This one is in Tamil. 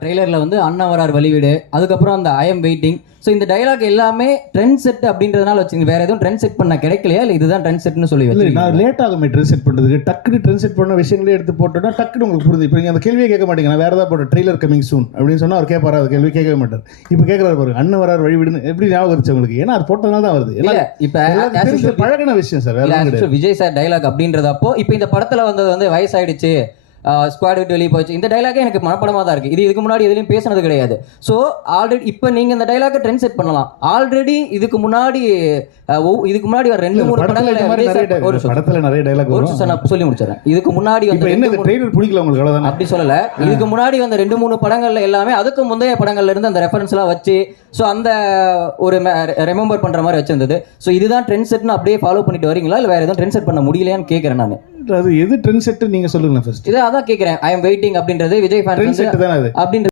ட்ரெய்லரில் வந்து அண்ணா வரார் வழிவிடு, அதுக்கப்புறம் அந்த ஐ எம் வெயிட்டிங். ஸோ இந்த டைலாக் எல்லாமே ட்ரெண்ட் செட் அப்படின்றதுனால வச்சுங்க. வேற எதுவும் ட்ரெண்ட் செட் பண்ண கிடைக்கலையா, இல்லை இதுதான் ட்ரெண்ட் செட்னு சொல்லி இல்லை வச்சு நான் லேட் ஆகுமே ட்ரெண்ட் செட் பண்ணுறதுக்கு. டக்குனு ட்ரெண்ட் செட் பண்ண விஷயங்களே எடுத்து போட்டோன்னா டக்குனு உங்களுக்கு புரியுது. இப்போ நீங்கள் அந்த கேள்வியே கேட்க மாட்டீங்க. நான் வேறு ஏதாவது போட்டேன் ட்ரெய்லர் கமிங் சூன் அப்படின்னு சொன்னால் அவர் கேட்பாரு. அது கேள்வி கேட்கவே மாட்டார். இப்போ கேட்குறாரு பாருங்க, அண்ணன் வரார் வழிவிடுன்னு எப்படி ஞாபகம் இருந்துச்சு உங்களுக்கு? ஏன்னா அது போட்டதுனால தான் வருது. இல்லை இப்போ பழகின விஷயம் சார். வேற விஜய் சார் டைலாக் அப்படின்றதப்போ இப்போ இந்த படத்தில் வந்தது வந்து வயசாயிடுச்சு, ஸ்குவாட் விட்டு வெளியே போச்சு, இந்த டைலாக்கே எனக்கு மனப்படமாக தான் இருக்குது. இதுக்கு முன்னாடி எதுலையும் பேசினது கிடையாது. ஸோ ஆல்ரெடி இப்போ நீங்கள் இந்த டைலாக்கை ட்ரெண்ட் செட் பண்ணலாம். ஆல்ரெடி இதுக்கு முன்னாடி ஒரு 2-3 படத்துல நிறைய டைலாக் வரும். நான் சொல்லி முடிச்சிடறேன். இதுக்கு முன்னாடி ட்ரெய்லர் பிடிக்கல உங்களுக்கு, அவ்வளவுதான். அப்படி சொல்லல. இதுக்கு முன்னாடி வந்த 2-3 படங்கள்ல எல்லாமே அதுக்கு முந்தைய படங்கள்ல இருந்து அந்த ரெஃபரன்ஸ்லாம் வச்சு ஸோ அந்த ஒரு ரெமெம்பர் பண்ற மாதிரி வச்சிருந்தது. ஸோ இதுதான் ட்ரெண்ட் செட்னு அப்படியே ஃபாலோ பண்ணிட்டு வரீங்களா, இல்லை வேற எதுவும் ட்ரெண்ட் செட் பண்ண முடியலையான்னு கேட்கறேன் நான். அது எது ட்ரெண்ட் செட் நீங்க சொல்லுங்க ஃபர்ஸ்ட். இதை அதான் கேட்கறேன். ஐ எம் வெயிட்டிங் அப்படின்றது விஜய் ஃபேன் அப்படின்றது